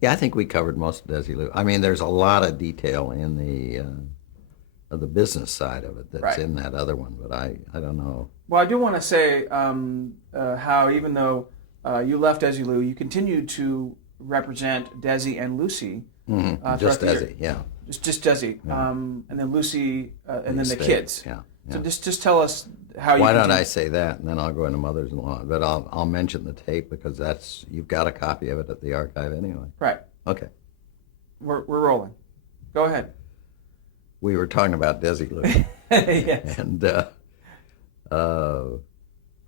Yeah, I think we covered most of Desilu. I mean, there's a lot of detail in the business side of it that's Right. in that other one, but I don't know. Well, I do want to say how even though you left Desilu, you continued to represent Desi and Lucy throughout Just the year. Desi, yeah, Just Desi, yeah, and then Lucy, and the then the estate, kids. yeah, So yeah. just tell us how you Why don't I continue. say that, and then I'll go into mothers-in-law. But I'll mention the tape because that's you've got a copy of it at the archive anyway. Right, Okay, we're rolling. Go ahead. we were talking about Desilu, Yes. and uh,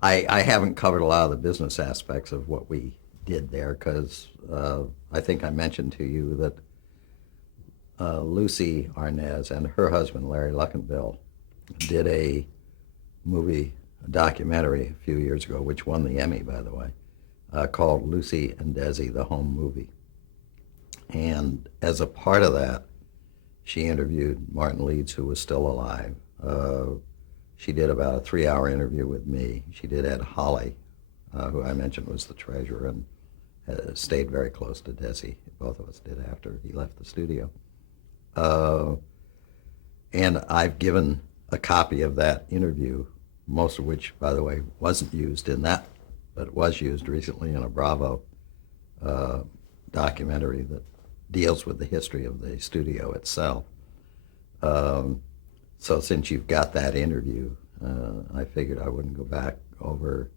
I haven't covered a lot of the business aspects of what we did there because I think I mentioned to you that Lucy Arnaz and her husband Larry Luckenbill did a movie, a documentary a few years ago, which won the Emmy, by the way, called Lucy and Desi, the Home Movie. And as a part of that, she interviewed Martin Leeds, who was still alive. She did about a 3-hour interview with me. She did Ed Holly, who I mentioned was the treasurer, and stayed very close to Desi. Both of us did after he left the studio. Uh, and I've given a copy of that interview, most of which, by the way, wasn't used in that, but it was used recently in a Bravo uh, documentary that deals with the history of the studio itself. Um, so since you've got that interview, I figured I wouldn't go back over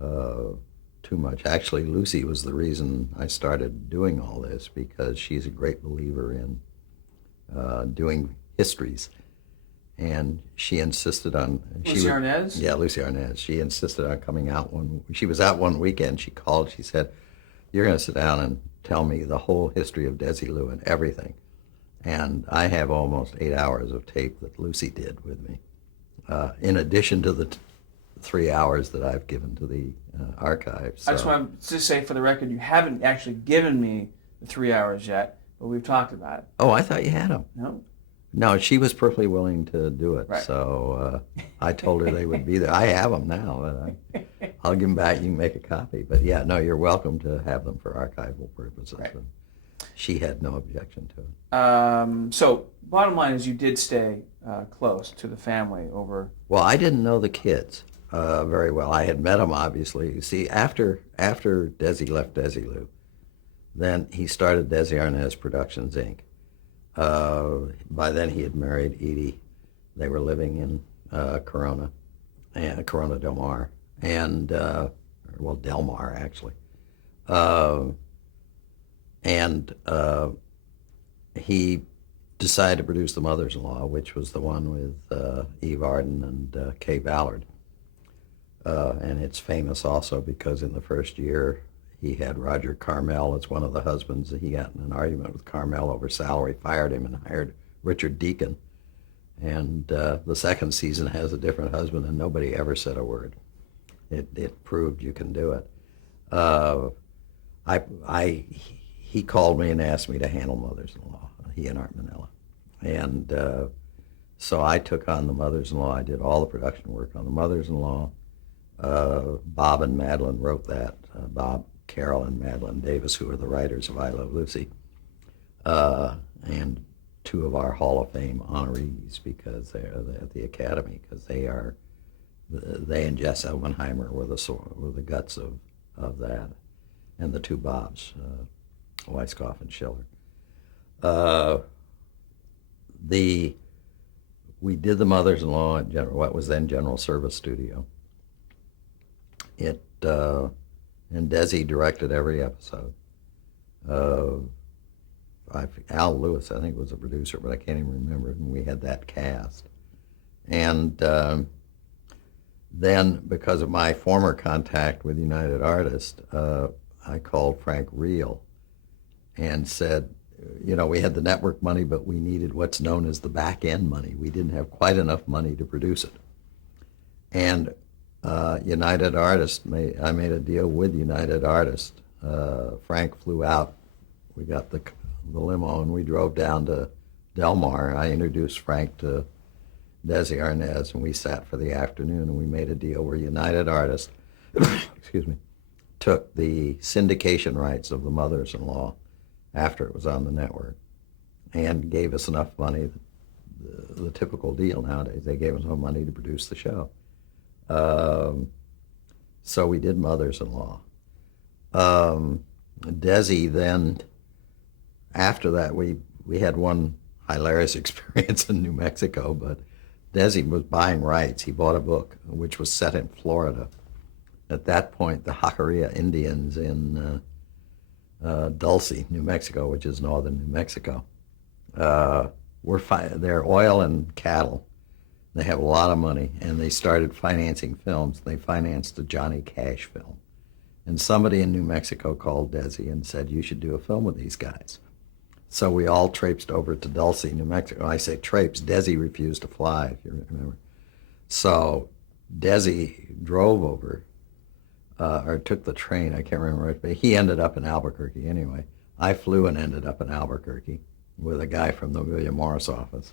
uh, too much. Actually, Lucy was the reason I started doing all this because she's a great believer in doing histories, and she insisted on she Lucy would Arnaz. yeah, Lucy Arnaz. She insisted on coming out one. She was out one weekend. She called. She said, "You're going to sit down and tell me the whole history of Desilu and everything." And I have almost 8 hours of tape that Lucy did with me, in addition to the 3 hours that I've given to the archive. I just So, want to say for the record, you haven't actually given me the 3 hours yet, but we've talked about it. oh, I thought you had them. No, No, she was perfectly willing to do it. right. So I told her they would be there. I have them now, but I'll give them back. You can make a copy. But yeah, no, you're welcome to have them for archival purposes. Right. And she had no objection to it. So bottom line is you did stay close to the family over. Well, I didn't know the kids very well. I had met them, obviously. You see, after Desi left Desilu, then he started Desi Arnaz Productions, Inc. By then he had married Edie. They were living in Corona, and Corona Del Mar, and well, Del Mar actually. Uh, and he decided to produce The Mothers-in-Law, which was the one with Eve Arden and Kay Ballard. And it's famous also because in the first year he had Roger Carmel as one of the husbands. He got in an argument with Carmel over salary, fired him, and hired Richard Deacon. And the second season has a different husband, and nobody ever said a word. It proved you can do it. Uh, he called me and asked me to handle Mothers-in-Law, he and Art Manella. And so I took on The Mothers-in-Law. I did all the production work on The Mothers-in-Law. Bob and Madeline wrote that. Bob, Carol, and Madeline Davis, who are the writers of I Love Lucy, and two of our Hall of Fame honorees because they're at the Academy because they and Jess Elmenheimer were the guts of that, and the two Bobs, Weisskopf and Schiller. Uh, the we did The Mothers-in-Law at what was then General Service Studio. It and Desi directed every episode. Uh, Al Lewis, I think, was a producer, but I can't even remember. And we had that cast. And then, because of my former contact with United Artists, I called Frank Reel and said, you know, we had the network money, but we needed what's known as the back end money. We didn't have quite enough money to produce it. And United Artists, I made a deal with United Artists. Frank flew out. We got the limo and we drove down to Del Mar. I introduced Frank to Desi Arnaz and we sat for the afternoon and we made a deal where United Artists, excuse me, took the syndication rights of the Mothers-in-Law after it was on the network and gave us enough money. The typical deal nowadays, they gave us enough money to produce the show. So we did Mothers-in-Law. Desi then, after that, we had one hilarious experience in New Mexico, but Desi was buying rights. He bought a book which was set in Florida. At that point, the Jacarea Indians in Dulce, New Mexico, which is northern New Mexico, they're oil and cattle. They have a lot of money, and they started financing films. They financed the Johnny Cash film. And somebody in New Mexico called Desi and said, you should do a film with these guys. So we all traipsed over to Dulce, New Mexico. I say traipsed. Desi refused to fly, if you remember. So Desi drove over, or took the train. I can't remember, but he ended up in Albuquerque anyway. I flew and ended up in Albuquerque with a guy from the William Morris office.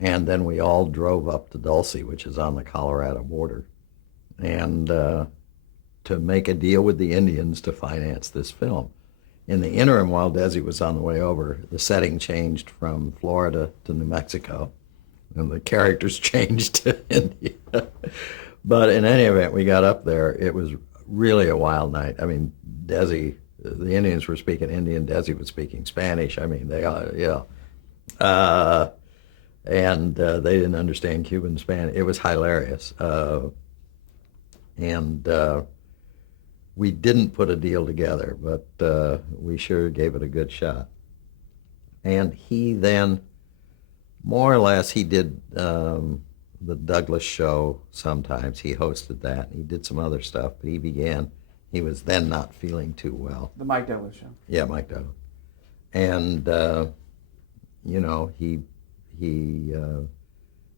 And then we all drove up to Dulce, which is on the Colorado border, and to make a deal with the Indians to finance this film. In the interim, while Desi was on the way over, the setting changed from Florida to New Mexico, and the characters changed to India. But in any event, we got up there. It was really a wild night. I mean, Desi, the Indians were speaking Indian, Desi was speaking Spanish. I mean, they didn't understand Cuban Spanish. It was hilarious. We didn't put a deal together, but we sure gave it a good shot. And he then, more or less, he did the Douglas show sometimes. He hosted that. He did some other stuff, but he was then not feeling too well. The Mike Douglas show. Yeah, Mike Douglas. And,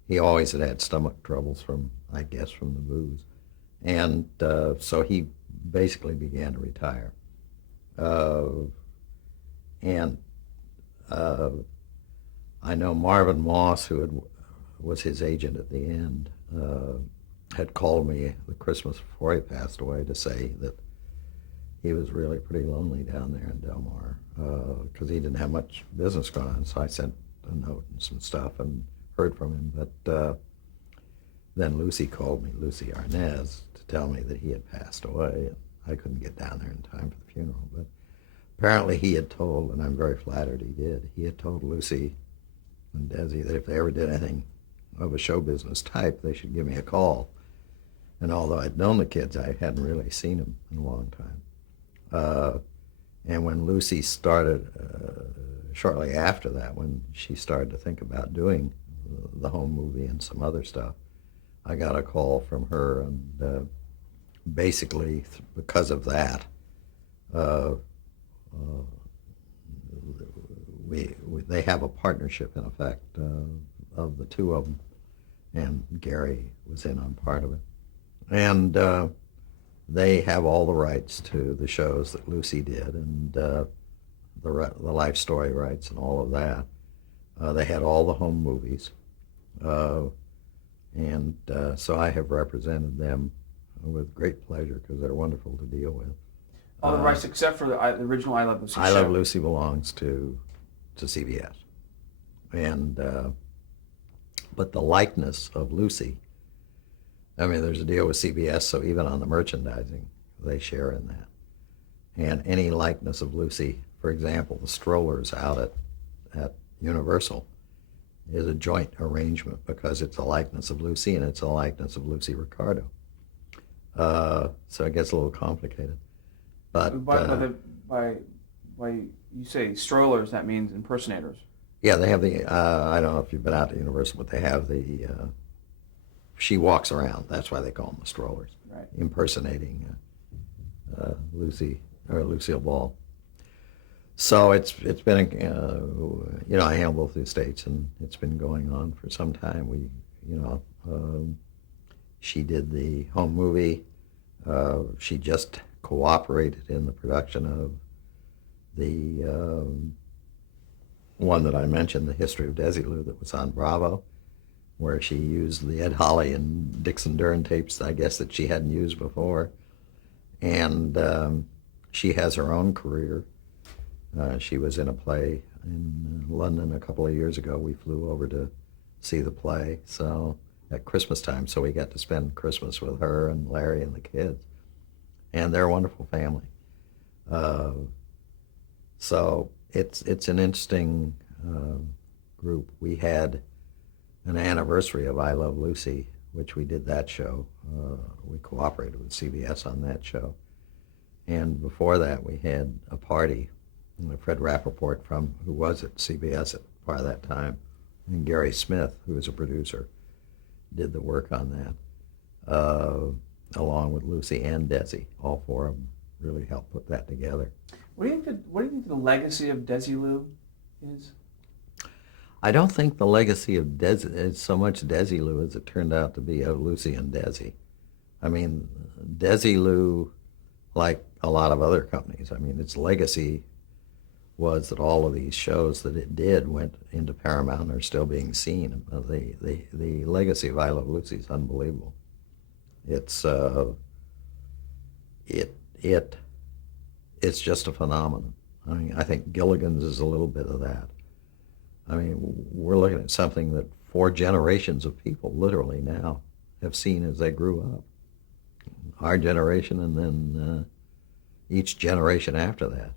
he always had stomach troubles from the booze. And so he basically began to retire. I know Marvin Moss, who was his agent at the end, had called me the Christmas before he passed away to say that he was really pretty lonely down there in Del Mar because he didn't have much business going on. So I sent a note and some stuff and heard from him. But then Lucy called me, Lucy Arnaz, to tell me that he had passed away. And I couldn't get down there in time for the funeral. But apparently he had told, and I'm very flattered he did, he had told Lucy and Desi that if they ever did anything of a show business type, they should give me a call. And although I'd known the kids, I hadn't really seen them in a long time. And when Lucy started, shortly after that, when she started to think about doing the home movie and some other stuff, I got a call from her, and basically because of that, they have a partnership in effect of the two of them, and Gary was in on part of it, and they have all the rights to the shows that Lucy did, and the life story rights and all of that. They had all the home movies, and so I have represented them with great pleasure because they're wonderful to deal with. All the rights except for the original I Love Lucy show. I Love Lucy belongs to CBS, and but the likeness of Lucy, I mean, there's a deal with CBS, so even on the merchandising, they share in that. And any likeness of Lucy, for example, the strollers out at Universal, is a joint arrangement because it's a likeness of Lucy and it's a likeness of Lucy Ricardo. So it gets a little complicated. But by you say strollers, that means impersonators. Yeah, they have the, I don't know if you've been out to Universal, but they have the, she walks around. That's why they call them the strollers. Right. Impersonating Lucy, or Lucille Ball. So it's been, I handle both the estates, and it's been going on for some time. She did the home movie. She just cooperated in the production of the one that I mentioned, The History of Desilu, that was on Bravo, where she used the Ed Holly and Dixon Dern tapes, I guess, that she hadn't used before. And she has her own career. She was in a play in London a couple of years ago. We flew over to see the play, so at Christmas time, so we got to spend Christmas with her and Larry and the kids. And they're a wonderful family. Uh, so it's an interesting group. We had an anniversary of I Love Lucy, which we did that show. We cooperated with CBS on that show. And before that, we had a party. Fred Rappaport, who was at CBS at part of that time, and Gary Smith, who was a producer, did the work on that, along with Lucy and Desi. All four of them really helped put that together. What do you think the legacy of Desilu is? I don't think the legacy of Desi is so much Desilu as it turned out to be of Lucy and Desi. I mean, Desilu, like a lot of other companies, I mean, its legacy was that all of these shows that it did went into Paramount and are still being seen. The legacy of I Love Lucy is unbelievable. It's it's just a phenomenon. I mean, I think Gilligan's is a little bit of that. I mean, we're looking at something that 4 generations of people literally now have seen as they grew up. Our generation and then each generation after that.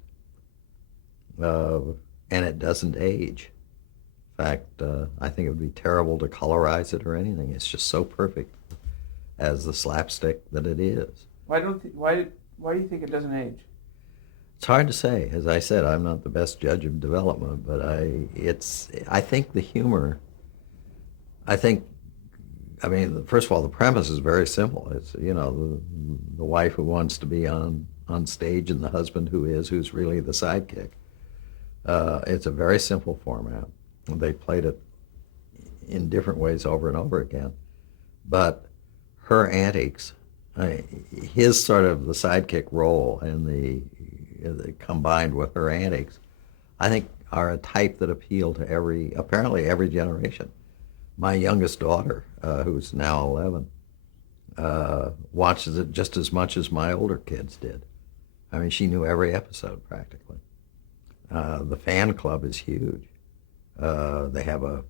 And it doesn't age. In fact, I think it would be terrible to colorize it or anything. It's just so perfect as the slapstick that it is. Why do you think it doesn't age? It's hard to say. As I said, I'm not the best judge of development, but I think the humor, I mean, first of all, the premise is very simple. It's, the wife who wants to be on stage and the husband who's really the sidekick. It's a very simple format. They played it in different ways over and over again. But her antics, his sort of the sidekick role and the combined with her antics, I think are a type that appeal to apparently every generation. My youngest daughter, who's now 11, watches it just as much as my older kids did. I mean, she knew every episode practically. The fan club is huge. They have a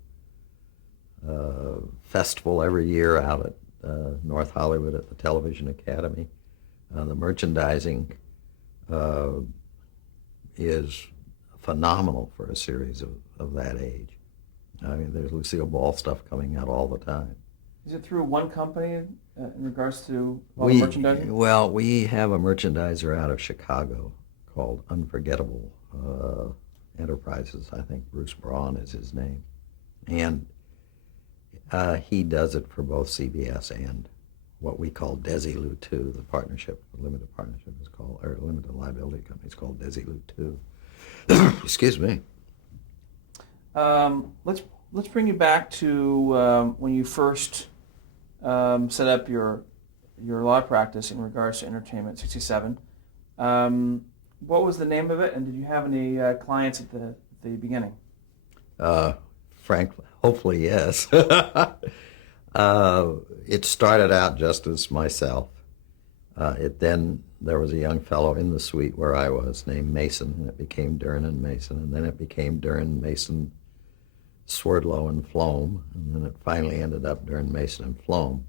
festival every year out at North Hollywood at the Television Academy. The merchandising is phenomenal for a series of that age. I mean, there's Lucille Ball stuff coming out all the time. Is it through one company in regards to all the merchandising? Well, we have a merchandiser out of Chicago called Unforgettable Enterprises. I think Bruce Braun is his name. And he does it for both CBS and what we call Desilu 2, the partnership, the limited partnership is called, or limited liability company is called Desilu 2. Excuse me. Let's bring you back to when you first set up your law practice in regards to entertainment, 1967. What was the name of it, and did you have any clients at the beginning? Frankly, hopefully yes. It started out just as myself. Then there was a young fellow in the suite where I was named Mason, and it became Dern and Mason, and then it became Dern, Mason, Swerdlow, and Flom, and then it finally ended up Dern, Mason, and Flom.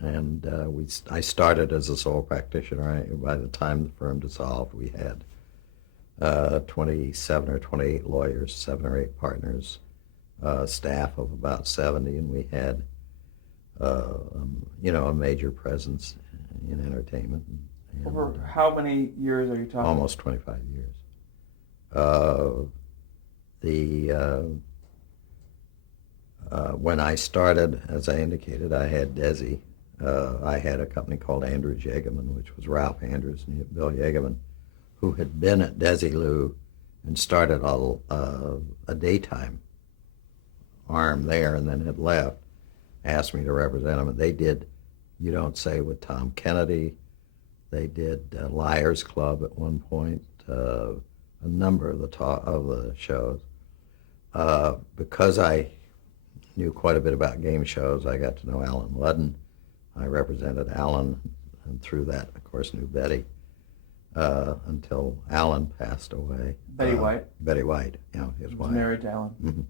And I started as a sole practitioner. By the time the firm dissolved, we had 27 or 28 lawyers, 7 or 8 partners, staff of about 70, and we had a major presence in entertainment. And over how many years are you talking? Almost 25 years. When I started, as I indicated, I had Desi. I had a company called Andrews Yegeman, which was Ralph Andrews and Bill Yegeman, who had been at Desilu and started a daytime arm there and then had left, asked me to represent them. And they did You Don't Say with Tom Kennedy. They did Liars Club at one point, a number of the shows. Because I knew quite a bit about game shows, I got to know Alan Ludden. I represented Alan and through that, of course, knew Betty until Alan passed away. Betty White. Betty White, his Was wife. married to Alan.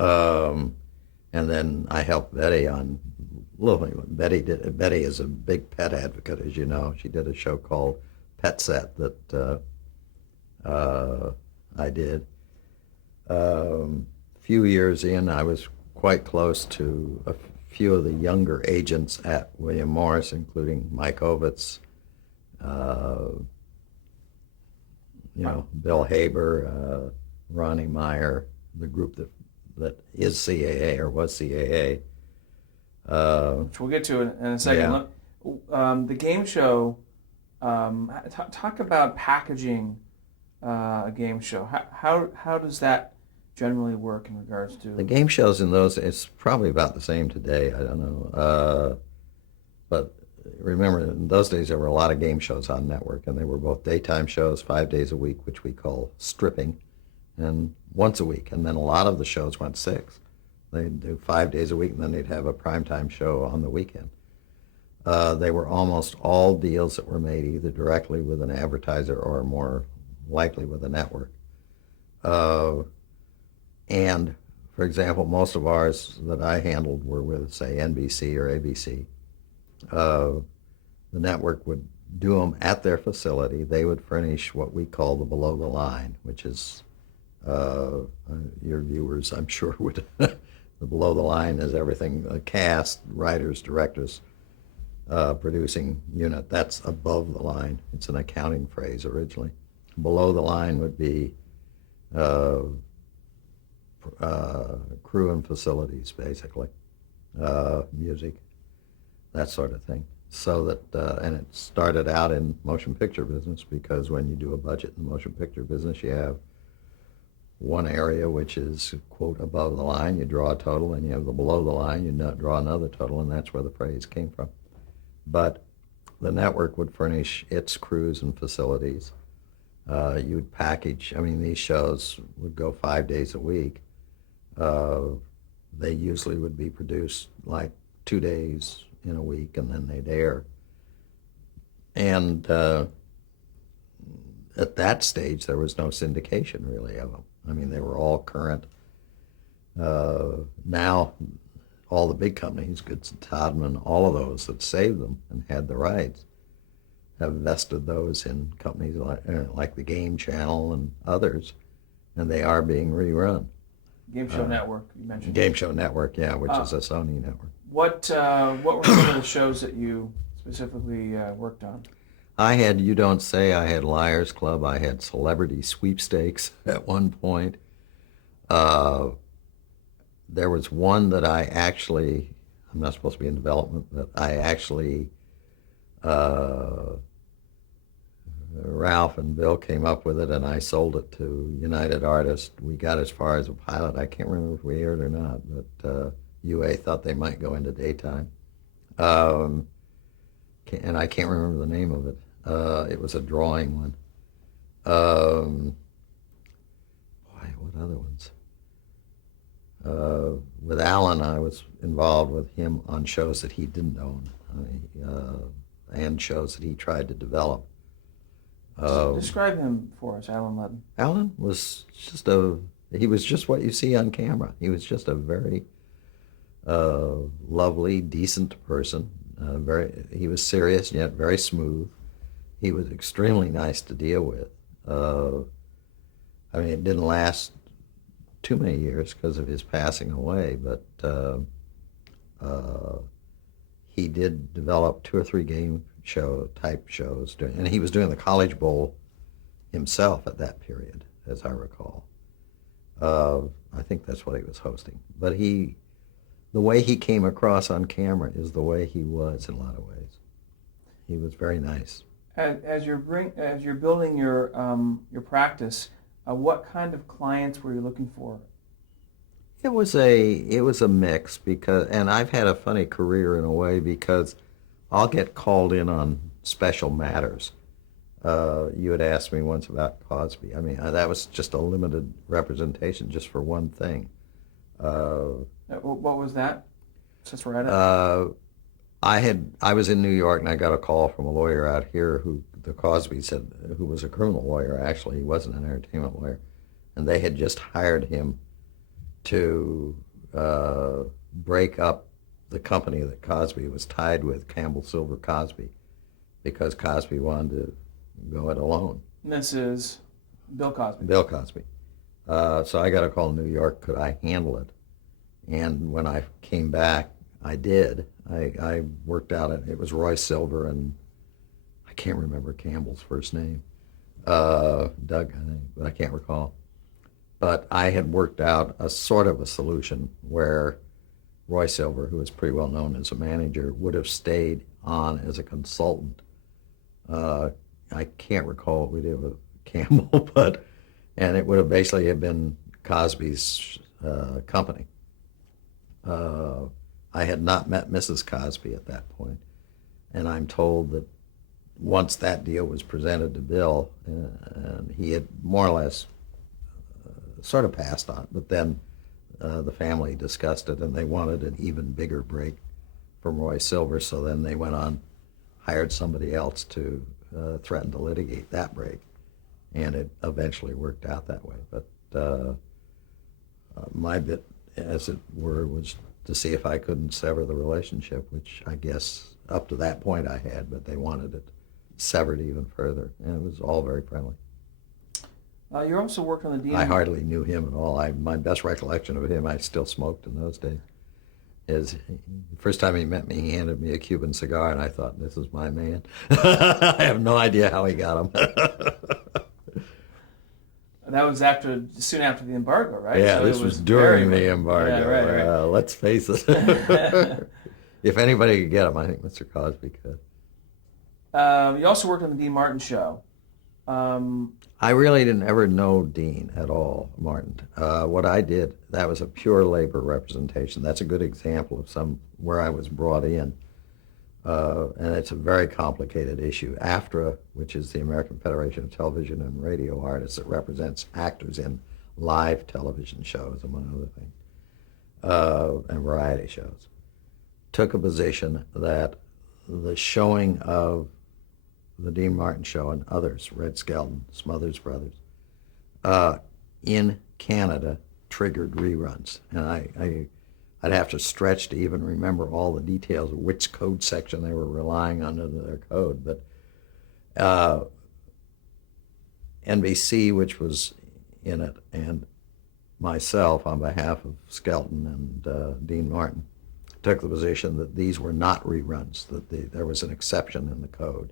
Mm-hmm. And then I helped Betty on Betty is a big pet advocate, as you know. She did a show called Pet Set that I did. Few years in, I was quite close to a few of the younger agents at William Morris, including Mike Ovitz, Bill Haber, Ronnie Meyer, the group that is CAA or was CAA. Which we'll get to in a second. Yeah. The game show, talk about packaging a game show. How does that generally work in regards to... The game shows in those, it's probably about the same today, I don't know. But remember, in those days there were a lot of game shows on network, and they were both daytime shows, 5 days a week, which we call stripping, and once a week. And then a lot of the shows went 6. They'd do 5 days a week, and then they'd have a primetime show on the weekend. They were almost all deals that were made either directly with an advertiser or more likely with a network. And, for example, most of ours that I handled were with, say, NBC or ABC. The network would do them at their facility. They would furnish what we call the below the line, which is, your viewers, I'm sure, would... The below the line is everything, cast, writers, directors, producing unit. That's above the line. It's an accounting phrase originally. Below the line would be crew and facilities, basically, music, that sort of thing. So that, and it started out in motion picture business, because when you do a budget in the motion picture business, you have one area which is, quote, above the line, you draw a total, and you have the below the line, you draw another total, and that's where the phrase came from. But the network would furnish its crews and facilities. You'd package, these shows would go 5 days a week. They usually would be produced like 2 days in a week, and then they'd air. And at that stage, there was no syndication really of them. They were all current. Now, all the big companies, Goodson Todman, all of those that saved them and had the rights, have vested those in companies like the Game Channel and others, and they are being rerun. Game Show Network, you mentioned. Game Show Network, yeah, which is a Sony network. What were some of the shows that you specifically worked on? I had You Don't Say, I had Liars Club, I had Celebrity Sweepstakes at one point. There was one that I actually, I'm not supposed to be in development, but I actually, Ralph and Bill came up with it, and I sold it to United Artists. We got as far as a pilot. I can't remember if we aired or not, but UA thought they might go into daytime. And I can't remember the name of it. It was a drawing one. Boy, what other ones? With Alan, I was involved with him on shows that he didn't own, and shows that he tried to develop. Describe him for us, Alan Ludden. Alan was he was just what you see on camera. He was just a very lovely, decent person. He was serious yet very smooth. He was extremely nice to deal with. It didn't last too many years because of his passing away, but he did develop 2 or 3 game show type shows, and he was doing the College Bowl himself at that period, as I recall. I think that's what he was hosting. But the way he came across on camera is the way he was in a lot of ways. He was very nice. As you're building your practice, what kind of clients were you looking for? It was a mix, and I've had a funny career in a way, because I'll get called in on special matters. You had asked me once about Cosby. That was just a limited representation just for one thing. What was that? Since we're at it. I was in New York and I got a call from a lawyer out here who the Cosby said who was a criminal lawyer. Actually, he wasn't an entertainment lawyer, and they had just hired him to break up the company that Cosby was tied with, Campbell Silver Cosby, because Cosby wanted to go it alone. And this is Bill Cosby. Bill Cosby. So I got a call in New York. Could I handle it? And when I came back, I did. I worked out it. It was Roy Silver and I can't remember Campbell's first name. Doug, I think, but I can't recall. But I had worked out a sort of a solution where Roy Silver, who was pretty well known as a manager, would have stayed on as a consultant. I can't recall what we did with Campbell, and it would have basically have been Cosby's company. I had not met Mrs. Cosby at that point, and I'm told that once that deal was presented to Bill, and he had more or less sort of passed on, but then the family discussed it, and they wanted an even bigger break from Roy Silver, so then they went on, hired somebody else to threaten to litigate that break, and it eventually worked out that way. But my bit, as it were, was to see if I couldn't sever the relationship, which I guess up to that point I had, but they wanted it severed even further, and it was all very friendly. You're also working on the DNA. I hardly knew him at all. My best recollection of him, I still smoked in those days, is the first time he met me, he handed me a Cuban cigar, and I thought, this is my man. I have no idea how he got them. That was soon after the embargo, right? Yeah, so this was during the embargo. Yeah, right. Let's face it. If anybody could get them, I think Mr. Cosby could. You also worked on the Dean Martin show. I really didn't ever know Dean at all, Martin. What I did, that was a pure labor representation. That's a good example of where I was brought in. And it's a very complicated issue. AFTRA, which is the American Federation of Television and Radio Artists, that represents actors in live television shows, among other things, and variety shows, took a position that the showing of the Dean Martin show and others, Red Skelton, Smothers Brothers, in Canada triggered reruns. And I'd have to stretch to even remember all the details of which code section they were relying on under their code. But NBC, which was in it, and myself on behalf of Skelton and Dean Martin, took the position that these were not reruns, that there was an exception in the code,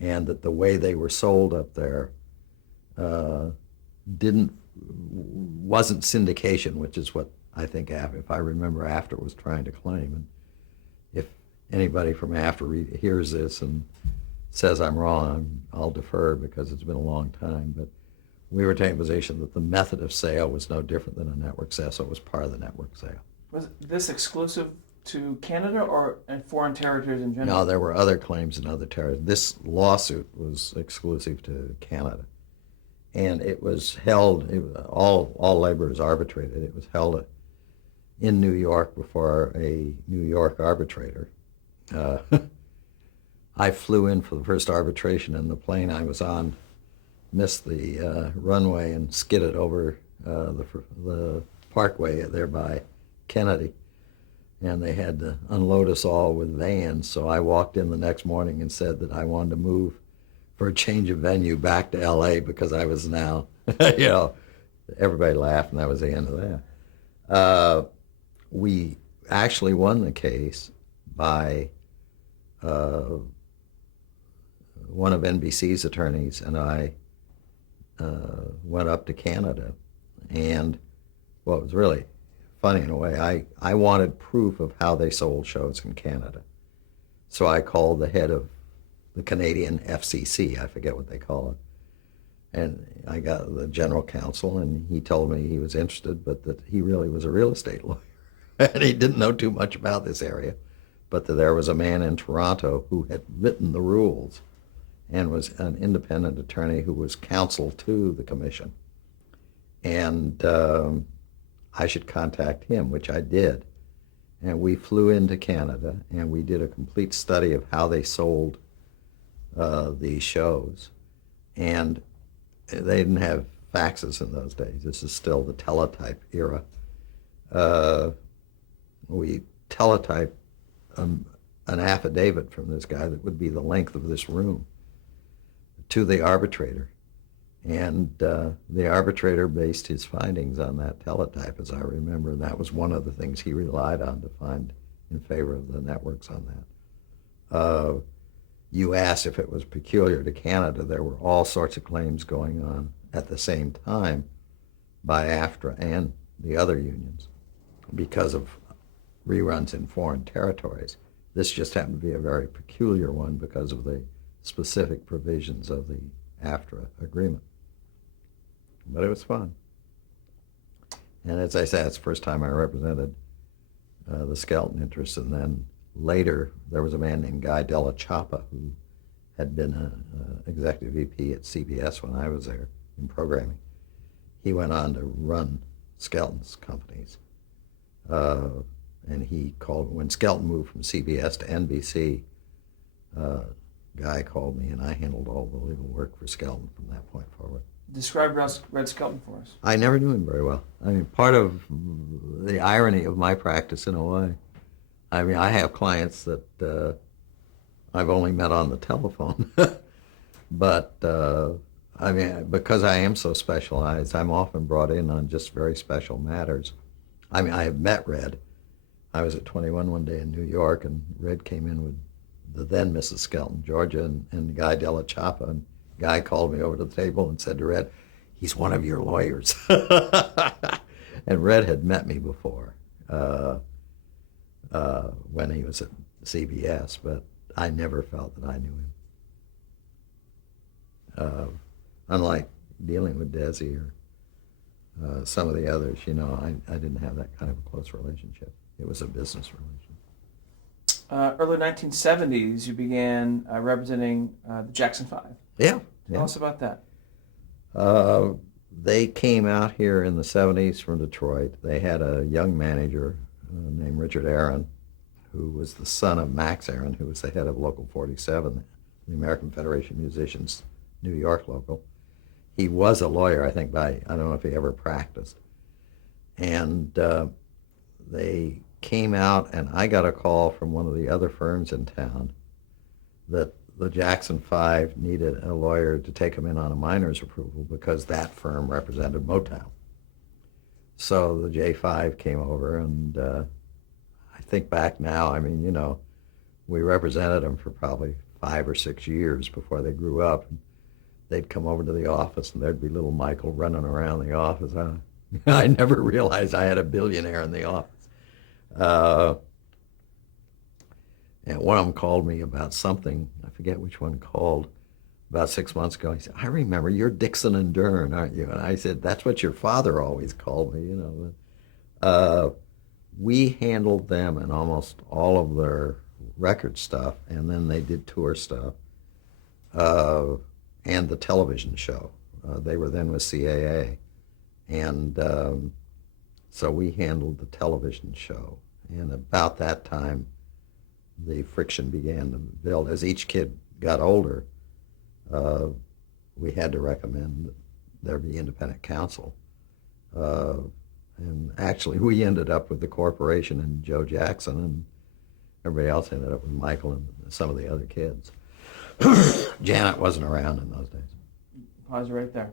and that the way they were sold up there wasn't syndication, which is what I think, if I remember, AFTRA was trying to claim. And if anybody from AFTRA hears this and says I'm wrong, I'll defer because it's been a long time. But we were taking a position that the method of sale was no different than a network sale, so it was part of the network sale. Was this exclusive to Canada or in foreign territories in general? No, there were other claims in other territories. This lawsuit was exclusive to Canada. And it was held, all labor is arbitrated. It was held in New York before a New York arbitrator. I flew in for the first arbitration, and the plane I was on missed the runway and skidded over the parkway there by Kennedy. And they had to unload us all with vans. So I walked in the next morning and said that I wanted to move for a change of venue back to L.A. because I was now, everybody laughed, and that was the end of that. We actually won the case by one of NBC's attorneys, and I went up to Canada. And well, it was really funny in a way. I wanted proof of how they sold shows in Canada. So I called the head of the Canadian FCC, I forget what they call it. And I got the general counsel, and he told me he was interested, but that he really was a real estate lawyer. And he didn't know too much about this area, but that there was a man in Toronto who had written the rules and was an independent attorney who was counsel to the commission. And I should contact him, which I did. And we flew into Canada, and we did a complete study of how they sold these shows. And they didn't have faxes in those days. This is still the teletype era. We teletyped an affidavit from this guy that would be the length of this room to the arbitrator. And the arbitrator based his findings on that teletype, as I remember, and that was one of the things he relied on to find in favor of the networks on that. You asked if it was peculiar to Canada. There were all sorts of claims going on at the same time by AFTRA and the other unions because of reruns in foreign territories. This just happened to be a very peculiar one because of the specific provisions of the AFTRA agreement. But it was fun. And as I said, it's the first time I represented the Skelton interests. And then later, there was a man named Guy Della Chapa who had been an executive VP at CBS when I was there in programming. He went on to run Skelton's companies. And he called, when Skelton moved from CBS to NBC, Guy called me, and I handled all the legal work for Skelton from that point forward. Describe Red Skelton for us. I never knew him very well. I mean, part of the irony of my practice, in a way, I mean, I have clients that I've only met on the telephone. But, I mean, because I am so specialized, I'm often brought in on just very special matters. I mean, I have met Red. I was at 21 one day in New York, and Red came in with the then Mrs. Skelton, Georgia, and Guy Della Chapa. And Guy called me over to the table and said to Red, "He's one of your lawyers." And Red had met me before when he was at CBS, but I never felt that I knew him. Unlike dealing with Desi or some of the others, you know, I didn't have that kind of a close relationship. It was a business relationship. Early 1970s, you began representing the Jackson 5. Yeah. Tell us about that. They came out here in the 70s from Detroit. They had a young manager named Richard Aaron, who was the son of Max Aaron, who was the head of Local 47, the American Federation of Musicians, New York local. He was a lawyer, I think, I don't know if he ever practiced. And they came out, and I got a call from one of the other firms in town that the Jackson 5 needed a lawyer to take them in on a minor's approval because that firm represented Motown. So the J5 came over, and I think back now, I mean, you know, we represented them for probably 5 or 6 years before they grew up. They'd come over to the office, and there'd be little Michael running around the office. I never realized I had a billionaire in the office. And one of them called me about something, I forget which one called, about 6 months ago. He said, "I remember, you're Dixon and Dern, aren't you?" And I said, "That's what your father always called me, you know." We handled them and almost all of their record stuff, and then they did tour stuff, and the television show. They were then with CAA. And so we handled the television show. And about that time, the friction began to build. As each kid got older, we had to recommend that there be independent counsel. And actually, we ended up with the corporation and Joe Jackson, and everybody else ended up with Michael and some of the other kids. Janet wasn't around in those days. Pause right there.